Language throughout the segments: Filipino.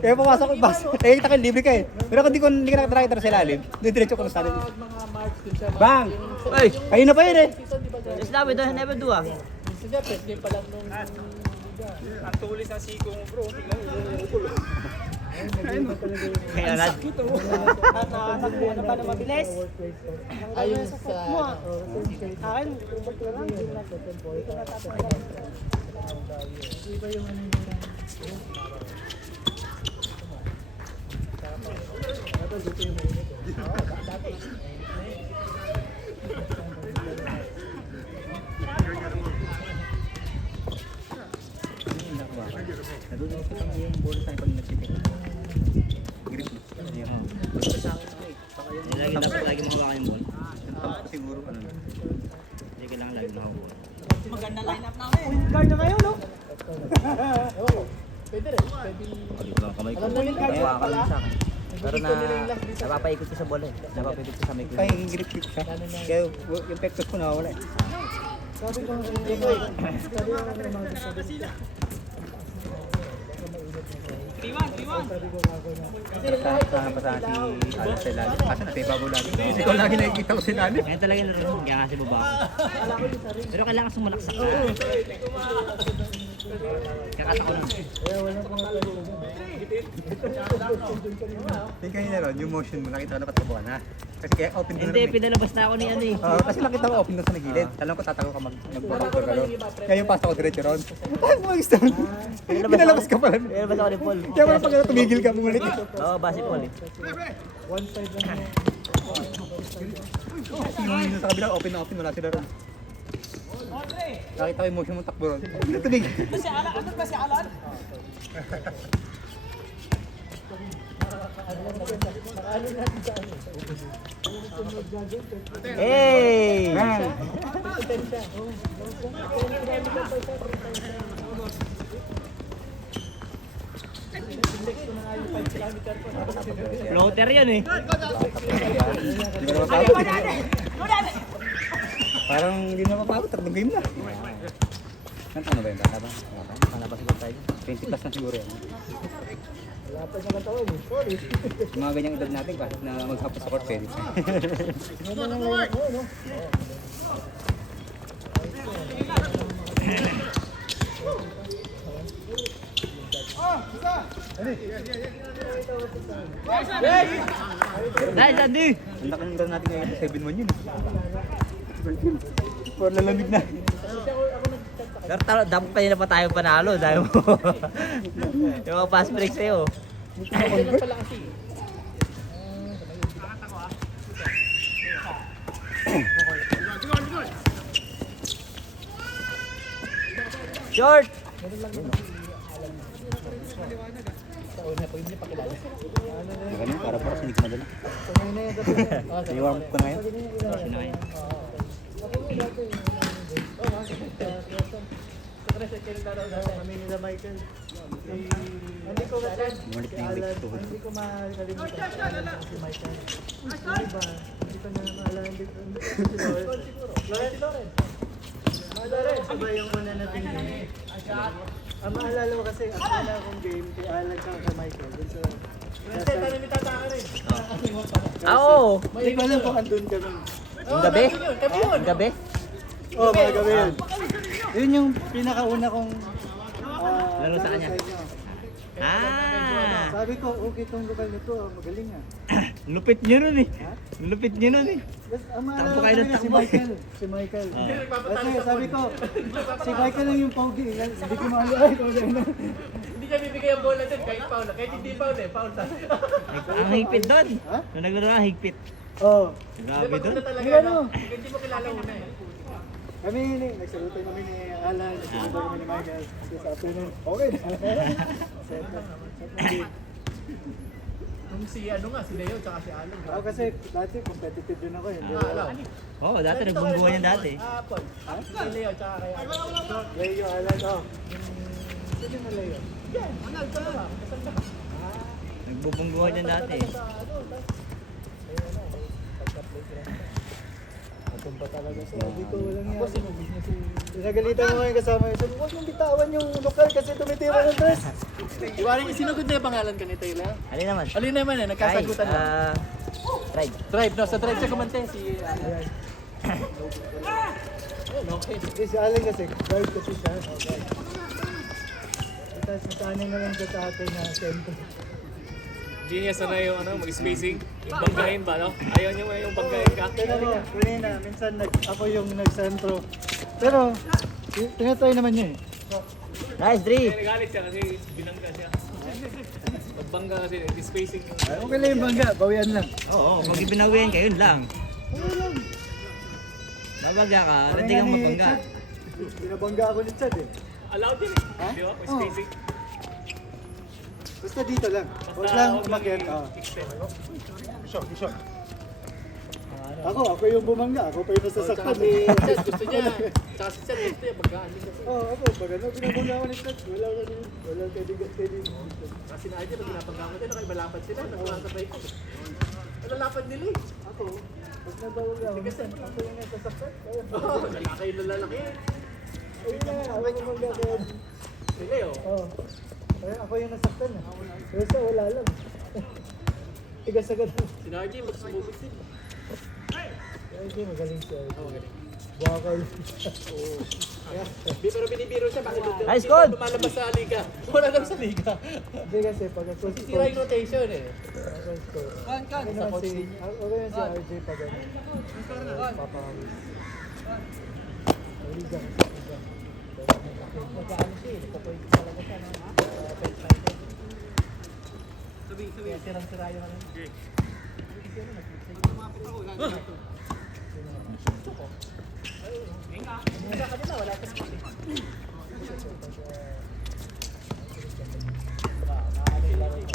Kaya pumasok ko, bas, nakikita ko, libre ka eh. Pero kung hindi ka nakita sa ilalim, diretso ko na sa atin. Bang! Ay! Ayun na pa yun eh. It's not, we don't never do ah. Ang tulis ng siko mo bro. Kaya na. Ano ba na mabilis? Ayun sa... Akin, ubot na lang. Nadunod ko lang yung bola sa pag nagsitik. Grip. Lagi dapat lagi mahawakan yung ball. Tampo siguro ano na. Hindi kailangan lagi mahawakan. Maganda lineup namin. Point guard na kayo, no? Pwede rin. Pwede... Pagod lang kamay ko. Alam mo yung guard Hawakan pala? lang sa akin. Pero na napapaikot ko sa bola eh. Napapaikot ko sa may Kaya yung grip siya. Kaya yung pectus ko nawawala eh. Sabi ko, Saan pa sa si Alan sa ilalim. Kasi nasa ibabaw lagi. Kasi ikaw lagi nakikita ko si Alan. Kaya talaga yung laro. Kaya nga si baba ako. Pero kailangan sumalaksak ka. Kakata ko lang. Yung kanina ron, yung motion mo, nakita ko na patabuhan ha. Kasi kaya open doon. Hindi, pinalabas na ako ni ano eh. Kasi nakita ko open doon sa nagilid. Alam ko tatago ka magpapagpag galo. Kaya yung pasta ko diretso ron. Ay, mga down. Pinalabas ka pala. Pinalabas ako ni Paul. Kaya wala pag tumigil ka, bumulit. Oo, base Paul eh. one side lang yan. Yung sa kabila, open na open, wala sila ron. Nakita ko yung motion mo takbo ron. Tumigil. Si Alan, ano ba si Alan? Hey! Bang! Floater yan eh. Hindi ko na mapapot. Parang hindi na mapapot, tatlong game na. Ano ba yun? Bata ba? Sana pa siguro tayo. 20 plus na siguro yan. Lapad na katawan eh. Sorry. Yung mga ganyang edad natin kahit na maghapos sa court pwede. Ano na ngayon ako, no? Nice, Andy! Ang laki ng dala natin ngayon, 7-1 yun. Para lalamig na. Pero dapat pa yun na pa tayo panalo dahil mo. Yung mga fast break sa'yo. Ano pala kasi? Short! Ganun, para hindi ko madala. Kumain na yan kasi. I-warm up ko na ngayon. Sino kaya? Kami nila Michael. Hindi ko matyan. Bumalik na yung legs tuhod ko. Hindi ko makalimutan si Michael. Hindi ba? Hindi ko na maalala. Si Lawrence. Lawrence, ba yung una natin game? Ang maalala ko kasi, ang una kong game, kay Alan kang Michael. Dun sa... Kasi tayo may tataka rin. Ah, oo! Hindi ko alam kung andun kami. Yung gabi? Yung gabi? Oo, mga gabi yun. Yun yung pinakauna kong Laro sa kanya. inyo. Ah! Sabi ko, okay tong lokal nito, magaling ah. Lupit nyo nun eh. Lupit nyo nun eh. Yes, ang maalala Takbo ko kayo ng talaga si takbo. Michael. Si Michael. Ah. Kasi sabi ko, si Michael lang yung pogi. Hindi ko maalala. Hindi niya bibigay ang bola din kahit foul. Kahit hindi foul eh, foul tayo. Ang higpit doon. Ha? Nung naglaro na, higpit. Oo. Grabe doon. Talaga Yung ano, hindi mo kilala una eh. kami nagsaluto kami ni Alan, nagsaluto kami ni Michael. This afternoon, okay na. Set na game. Nung si ano nga, si Leo tsaka si Alan. Ako kasi dati competitive din ako eh. Oo, dati nagbungguhan yan dati. Paul. Si Leo tsaka kay Alan. Leo, Alan, oh. Sino na Leo? Yan, ano, dalawa. Nagbubungguhan yan dati. Tumpa talaga. Sabi ko, walang yan. Pinagalitan mo ngayon kasama yun. Sabi, huwag mong bitawan yung lokal kasi tumitira ng dress. Iwaring sinugod na yung pangalan ka ni Taylor. Alin naman? Alin naman eh, nagkasagutan na. Tribe. Drive, no? Sa drive siya kumante. Si... okay. Eh, si Allen kasi, guard kasi siya. Tapos masanay naman siya sa atin na sentro. Hindi niya sanay yung ano, mag-spacing. Yung banggain ba, no? Ayaw niya yung banggain ka. Pero mo, kanina, minsan ako yung nag-sentro. Pero, tinatry naman niya eh. Nice, 3. Nagalit siya kasi binangga siya. Pagbangga kasi, spacing yung... Ay, okay lang yung bangga, bawian lang. Oo, kung ibinawian ka, yun lang. Babagya ka, hindi kang mabangga. Binabangga ako ni Chad eh. Allowed din eh. Di ba? Spacing. Basta dito lang. Huwag lang umakyat. Ako yung bumangga. Ako pa yung nasasaktan. Si Chad gusto niya. Tsaka si Chad gusto niya pagkaan din kasi. Oo, ako. Pag ano, binabangga ako ni Chad. Wala kaibigan. Kasi na dyan, pag pinapangga ko dyan, malapad sila. Nagkakasabay ko. Ano lapad nila eh? Ako, pag nabawag ako, ako yung nasasaktan. Oo, lalaki yung lalaki. Ayun na, ako bumangga ko. Sila yun. Oo. Ay, ako yung nasaktan eh. Basta wala lang. Tigas agad. Si RJ, magsumubot din. Ay, hindi, magaling siya. Wakal. Pero binibiro siya, bakit doon Nice code! lumalabas sa liga? Wala lang sa liga. Hindi kasi pag ako Sira yung rotation eh. Kan. Ako si RJ pag ano. Papawis. Liga. Mag-ano siya eh, nagpo-point talaga siya. Kaya sirang-sira yung ano. Sa kanila, wala pa siya.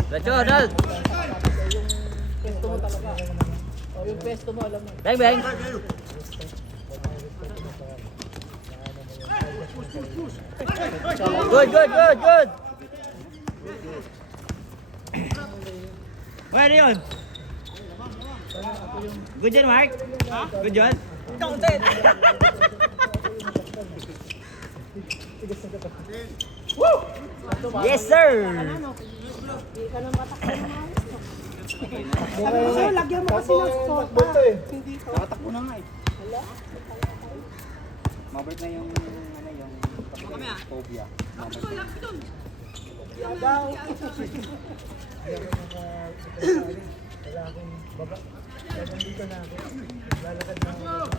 Let's go, Donald! Pesto mo talaga. O yung pesto mo, alam mo. Bang, bang! Good! Where yun? Good yan, Mark? Good yun? Yes, sir! Lagyan mo kasi ng sopa. Bunto eh. Nakatakbo na nga eh. Mabait na yung ano yung phobia. Wala akong baba. Kaya nandito na ako. Lalakad na ako.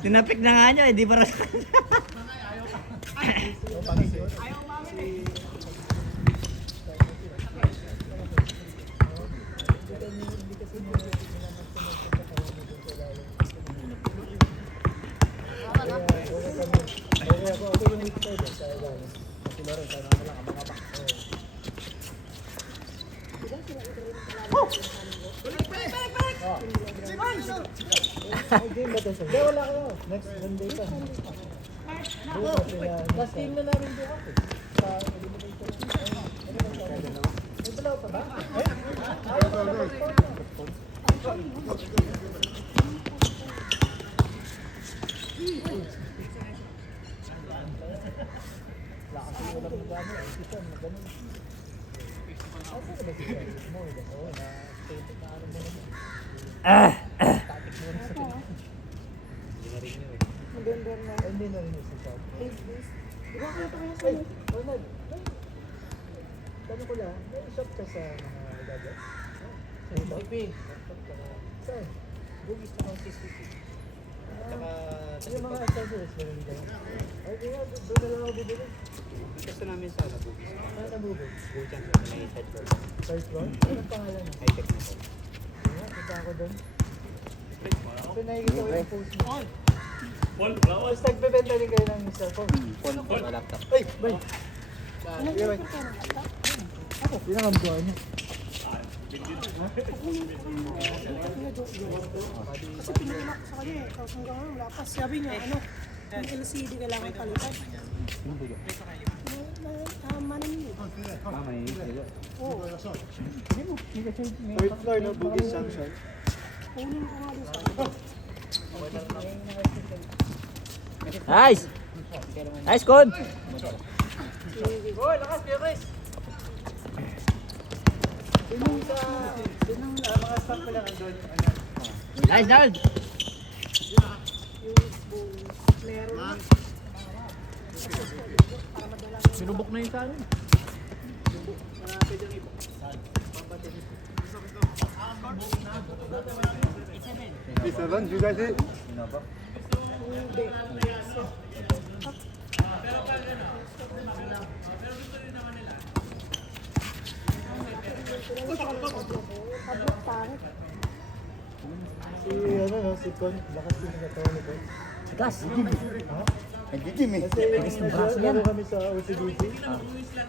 Tinapik na nga nyo, di para sa Hindi, wala kayo. Next Monday pa. Last game na namin doon ako. Sa elimination. May dalaw pa ba? Hindi na rin si Chad. Ay, Ronald. Tanong ko lang, may shop ka sa mga gadget? Sa ito? Saan? Bugis na kong CCTV. Yung mga accessories meron dito. Ay, di nga, doon na lang ako bibili. Gusto namin sa Nabugis. Saan nabubog? Buchan may head floor. Third floor? Anong pangalan mo? High tech na po. Nga, punta ako doon. Ito nakikita ko yung post mo. Tapos nagbebenta din kayo ng cellphone. Phone, laptop. Ay, bay! Ano Sige, bay. Pinakambuha niya. Kasi pinulak ko sa kanya eh. Tapos hanggang ngayon wala pa. Sabi niya, ano, yung LCD kailangan palitan. Manamili. Oo. Third floor, no? Bugis Junction. Kunin ko nga doon sa kanya. Nice! Nice, Con! Sinong mga staff pala andun? Nice, Donald! Lero na. Sinubok na yung kanin. P7, you guys it? Tablet pangit. Si ano no, si Con, lakas yung nagkatawa ni Con. Gas! Nagigim eh. Kasi laro kami sa OCBC.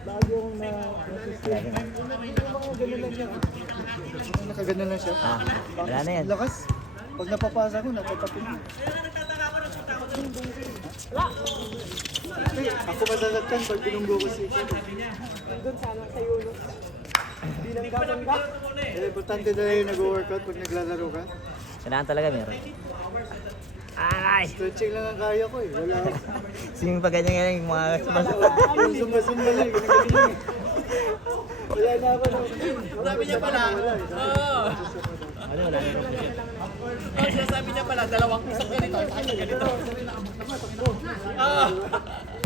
Lagi yung na-system. Yung mga ganun lang yan. Nakaganon lang siya. Ah, wala na yan. Lakas. Pag napapasa ko, napapapin mo. Ako masasaktan pag binunggo ko si Con. Doon sana sa Yunus. Hindi lang gaganda. Importante na yung nag-workout pag naglalaro ka. Kailangan talaga meron. Aray! Stretching lang ang kaya ko eh. Wala ako. Sing pa ganyan yung mga sumasama. Yung sumba-sumba lang. Ganyan lang eh. Wala na ako. Sabi niya pala. Ano, wala na. Sabi niya pala, dalawang isang ganito, isang ganito.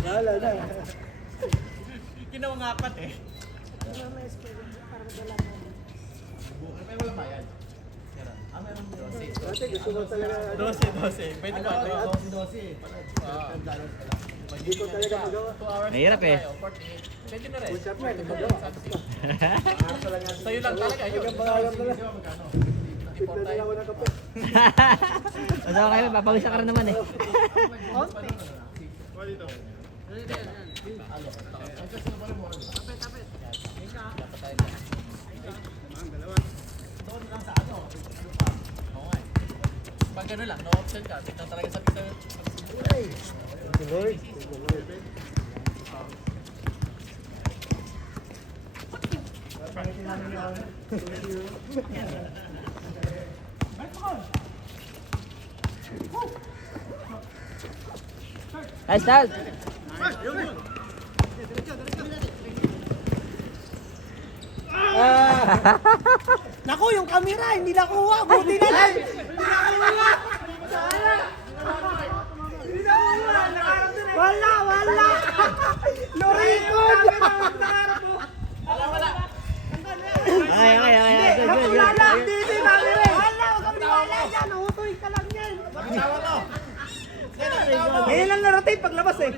Wala na. Ginawa nga apat eh. Wala na SPL para madala mo. Dati gusto mo talaga. 12. Pwede ba? 12. Hindi ko talaga magawa. Mahirap eh. Pwede na rin. Push-up na, hindi magawa. Sa'yo lang talaga. Yun. Pangalam na lang. Pigla na ako ng kape. Masama kayo, papawisa ka rin naman eh. Pag gano'n lang, no option ka. Tignan talaga sa pizza. Thank you, Lord. Thank you, Lord. Nice, Donald! Naku, yung camera, hindi nakuha. Buti na lang. Wala, wala. Loricon. Okay. Natulala. Hindi si camera. Wala, huwag kang wala dyan. Utoy ka lang yan. Ngayon lang na-rotate paglabas eh.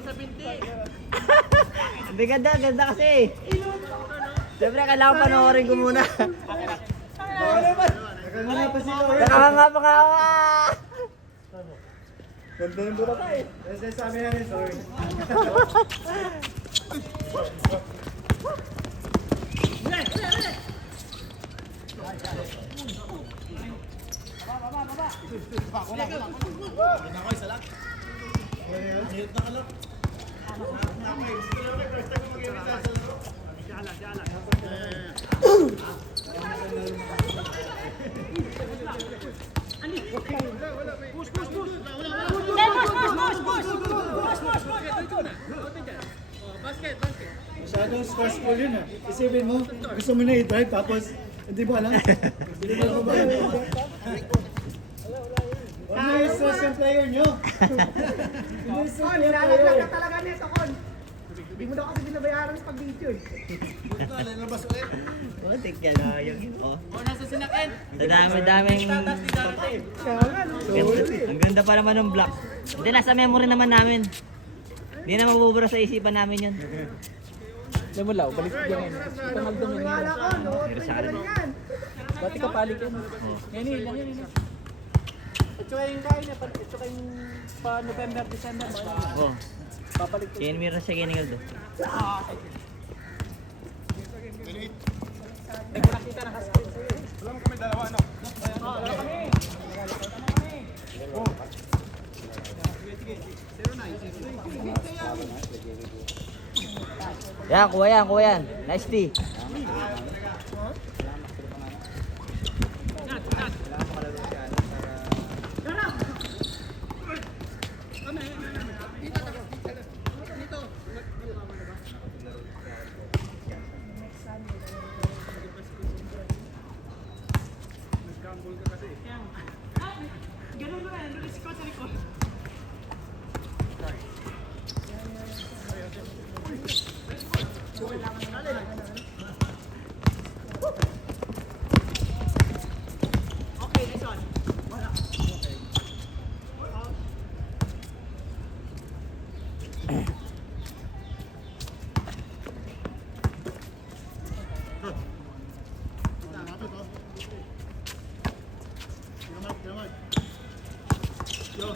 Hindi ganda kasi. Siyempre, kailangan panoorin ko muna. Nakanganga pa si Lord. Nakakanga pa nga ako. Ganda ng buta pa eh. Kasi sabi namin, sorry. Masyadong stressful yun ah. Isipin mo, gusto mo na i-drive tapos hindi mo alam. Hindi mo alam ba yun? Huwag na i-stress yung player nyo. Hindi i-stress yung Nilalaglag player. ka talaga nito, Kon. Hindi mo daw kasi binabayaran sa pag-video eh. Putik ka na yung ito. Nasa sinakin. Dami-daming... Kaya nga, no? Ang ganda pa naman ng block. Hindi, nasa memory naman namin. Hindi na mabubura sa isipan namin yun. Alam mo law, balik ko yan. Ronaldo mo Wala ko, no? Pero sa akin, Yan. Dati ka palik yan. Yan yan. At saka yung kain niya, at saka yung pa November, December. oh, Papalik ko. sinimira siya kay Ningaldo. Hindi ko nakita naka-screen sa'yo. Wala kami dalawa, ano? Wala kami. Yan, kuha yan, kuha yan. Nice tea. Ganun ko na, release ko sa likod. Okay, next one.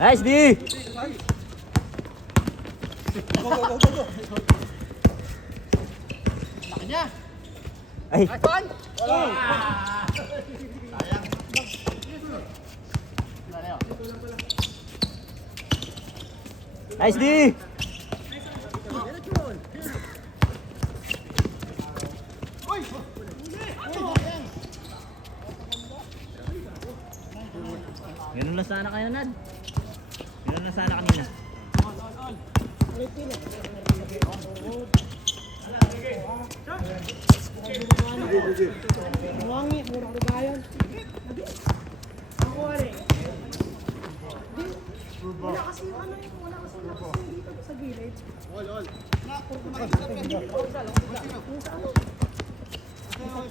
Nice D. Ay. Nice D. Ganun na sana kayo, Nad. Ganun na sana kanina. Wangi, mura ko bayan. Ako rin. Wala kasi ano yung wala kasi dito sa village.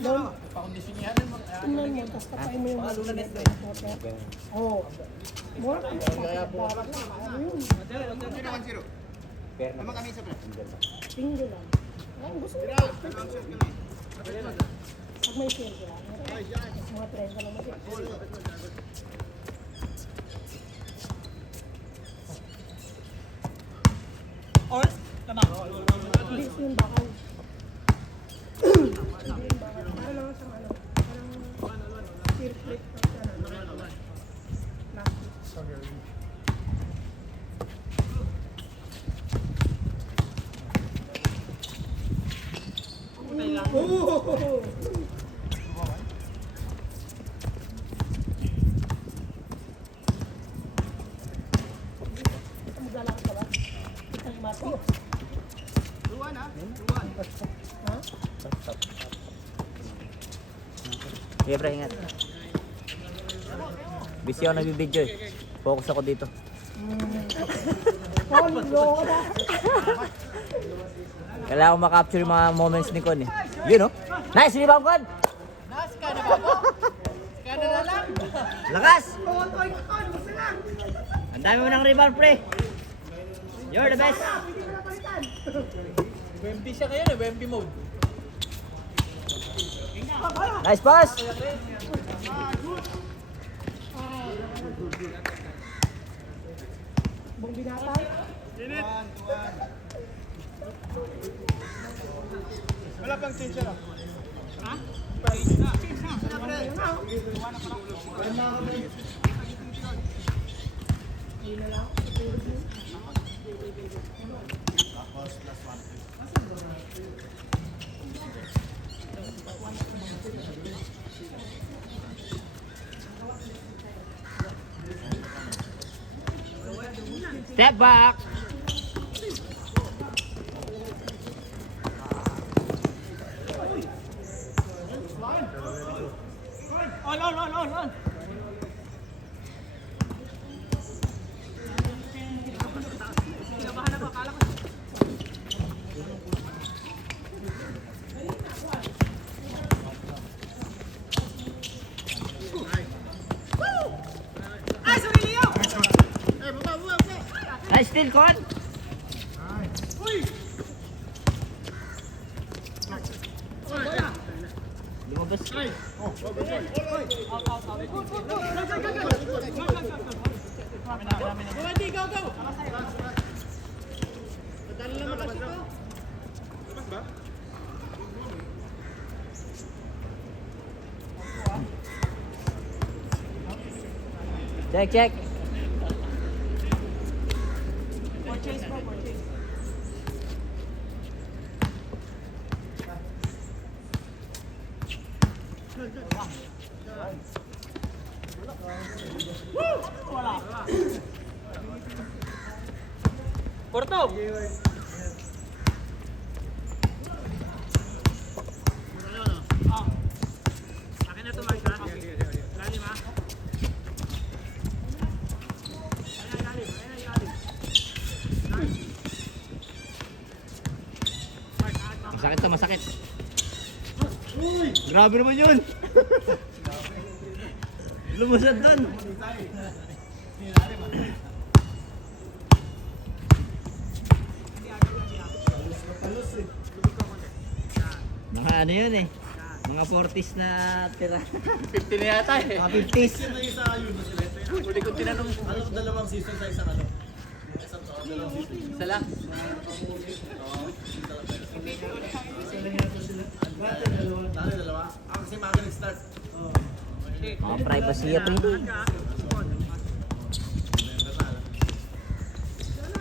Doon. Pakondisinihan mo. Tingnan mo, tapos tapain mo yung Oo. Mura ko. Ano yun? Tinggo lang. Ay, gusto mo. Pag may sale sila. Mga 30 lang mag Or, tama. Hindi ito yung bakal. Hindi yung bakal. Para lang siyang ano. Parang circlet na siya na. Plastic. Maglalak ka ba? Ang mati. Ha? Sige, pre, ingat. Busy ako nagbibideo eh. Focus ako dito. Paul, loko na. Kailangan ko makapture yung mga moments ni Con eh. Yun oh. Nice rebound, Con! Nas ka na ba po? Ka na lang. Lakas! Ang dami mo ng rebound, pre. You're the best. Wemby siya ngayon eh, Wemby mode. Nice pass! Bong binata. Wala pang tension ah. Step back! On. Nice steal, Con! Lumabas. Check. Purchase mo, purchase. Porto! Akin na ito, Mark. Lalim ha? Masakit to, masakit. Grabe naman yun. Lumusad doon. Mga ano yun eh. Mga 40s na tira. 50 na yata eh. Mga 50s. Huli ko tinanong. Ano dalawang season sa isang ano? Isa lang. Dalawa. Kasi maaga nag-start. Mga privacy pa rin.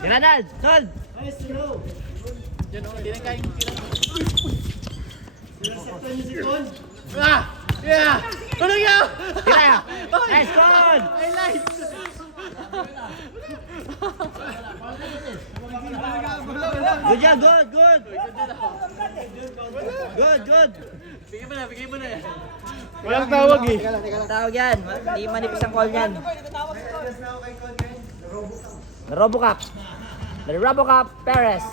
Granad! Sold! Yan o, hindi na kain. Ah! Yeah! Ano yan? Kaya! Nice goal! I like! Good job, good, good! Good, good! Bigay mo na yan. Walang tawag eh. Tawag yan. Hindi manipis ang call yan. Robocop. The Robocop Perez.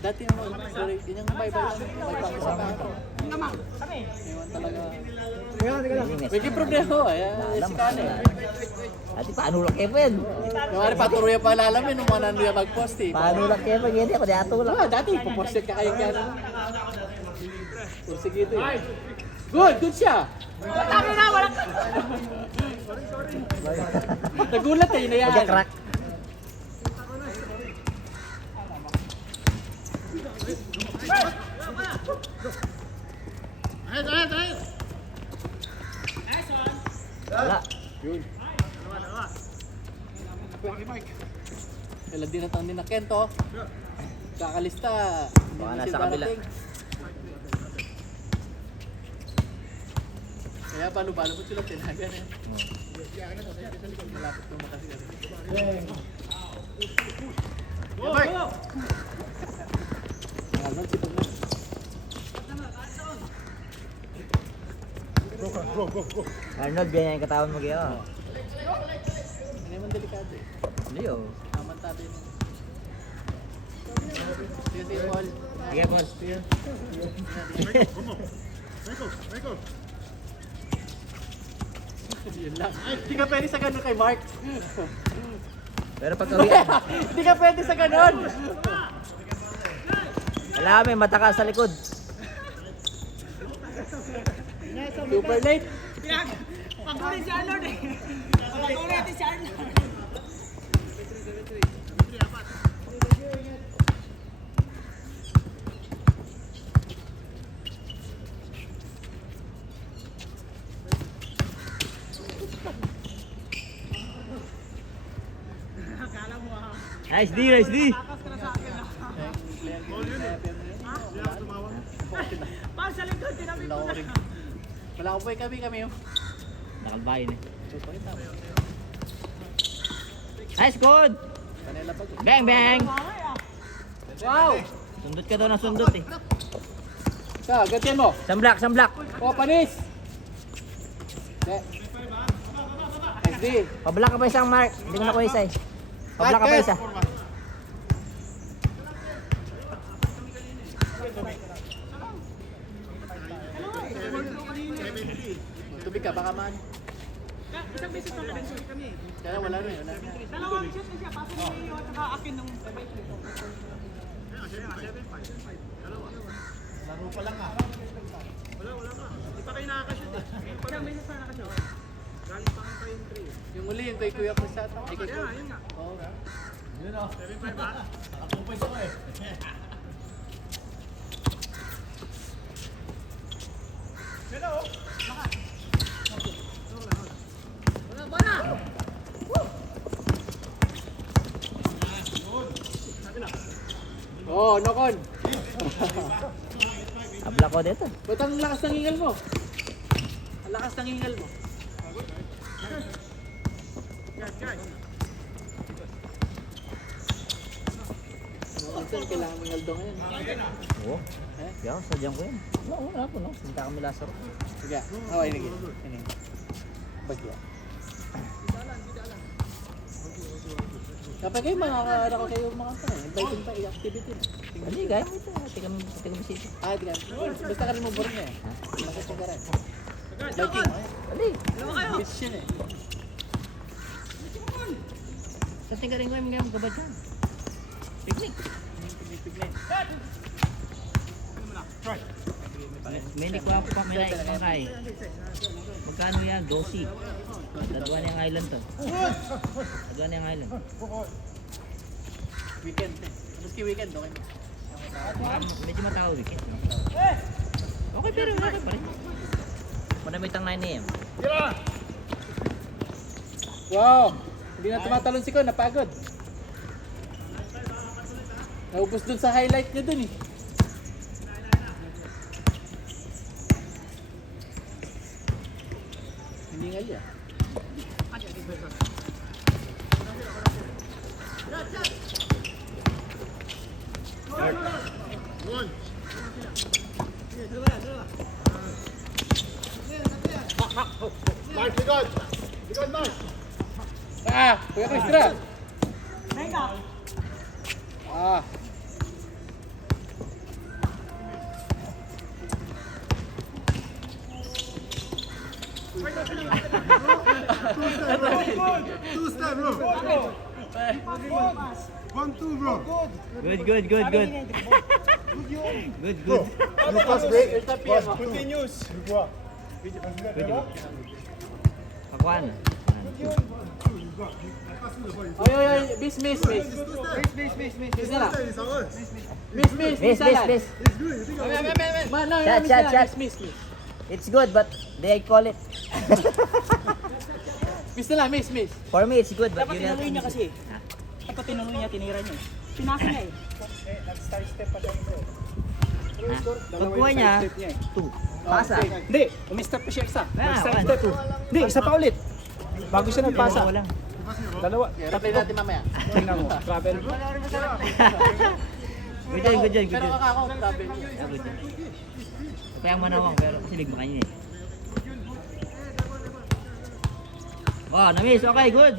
Dati mo, sorry, yun yung may ba sa pa. Talaga. May problema ho, si Kane. Ati paano lang Kevin? Yung ano, patuloy pa lalamin nung mga nanoy mag-post eh. Paano lang Kevin? Hindi ako diato lang. Dati, puporsit ka kayong gano'n. Porsigito eh. Good, good siya. Tama na, wala ka. Nagulat eh, na yan. Magka-crack. Wala. Kailan din natang din na Kento. Kakalista. Baka nasa kabila. Kaya balo-balo mo sila tinagan eh. Malapit mo makasigan. Arnold, sipag na. Arnold, ganyan yung katawan mo kayo. Hindi naman delikado eh. Hindi oh. Naman tabi mo. Sige, sige, Paul. Sige, boss. Yun lang. Hindi ka pwede sa ganun kay Mark. Pero pag uwi, Hindi ka pwede sa ganun. wala kami, mata ka sa likod. Super late. Pag-ulit si Arnold eh. Pag-ulit si Arnold. Nice D, nice D. Para sa likod, tinabi ko na. Wala ko pa kami yung. Nakalbahin eh. Nice good. Kanila pag. Bang, bang. Wow! Sundot ka daw ng sundot eh. Sa, gantian mo. Samblak, samblak. O, panis! SD. Pablak ka pa isang mark. Hindi ko nakuha isa eh. Pablak ka pa isa. Tubig ka, baka man. Isang beses na lang kami. Kaya wala na yun. Dalawang shot na siya, paso niya yun, saka akin nung sabay. Laro pa lang ah. Di pa kayo nakakashoot eh. Isang beses na nakashoot. Yung uli, yung kay Kuya Cruzata. Ay, kay Kuya. Yun nga. Oo. Yun o. 7-5 ba? Ako pa ito eh. Oh, nokon. Abla ko dito. Ba't ang lakas ng hingal mo? Ang lakas ng hingal mo. Minsan kailangan ng hingal ngayon. Oo. Yan, sadyang ko yan. Wala po, no? Punta kami Lazaro. Sige, okay lagi. Ini. Bagya. Kapag kayo makakaara ko kayo mga pa, inviting pa i-activity na. Hindi, guys. Tingnan bisita. Ah, di ka. Basta ka rin mo boring eh. Masasya ka rin. Biking. Hindi. Bitch yun eh. Sa tingnan rin ko yung mga gabad dyan. Picnic. Pignan. May hindi ko ako pa may naikakay. Magkano yan? Dosi. Daduan yung island to. Daduan yung island. Weekend eh. Maski weekend, okay mo. Medyo matao weekend. Okay pero okay pa rin. Panamitang 9 AM. Wow! Hindi na tumatalon si Ko, napagod. Naubos dun sa highlight niya dun eh. Hindi nga liya. Ah! Kuya Chris, tira! Ah! Two step, bro. 1-2, bro. Good. Good. You pass break. Continuous. Pakuan. Oy, oy, oy! Miss! Miss na lang. Miss! Alan. Man, no, Chat, miss chat, na lang. chat. Miss. It's good but they call it. Miss na lang, miss. For me it's good but Dapat you have tinuloy niya kasi. Dapat tinuloy niya, tinira niya. Pinasa niya eh. Pagkuha niya, 2. Pasa. Hindi, umistep pa siya isa. Ah, Step 2. Hindi, isa pa ulit. Bago siya nagpasa. Walang. Dalawa. Replay natin mamaya. Tingnan mo. Travel. Good job. Pero ako, travel. Ah, good job. Kaya manawang pero kasi ligma kanina eh. Wow, na-miss. Okay, good.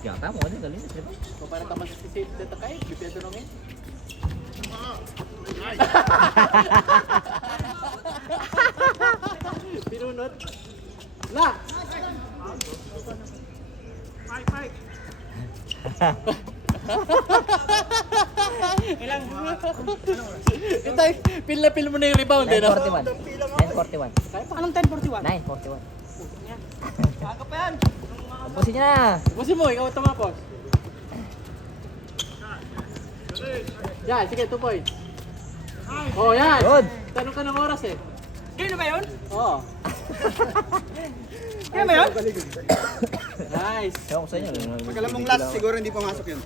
Yata mo, ano galing. Diba? So, para taman sa sisip dito kayo, bipya tunongin. Pinunod. La! Itay, pil na pil mo na yung rebound eh, no? 9:41. 9:41. Anong 10:41? 9:41. Tapusin niya na. Busin mo, ikaw tumapos. Yan, sige, 2 points. Oh, yan! Good. Tanong ka ng oras eh. Kaya ba yun? Oo. Kaya ba yun? Nice. Ewan ko sa inyo. Pag alam mong last, siguro hindi pumasok yun.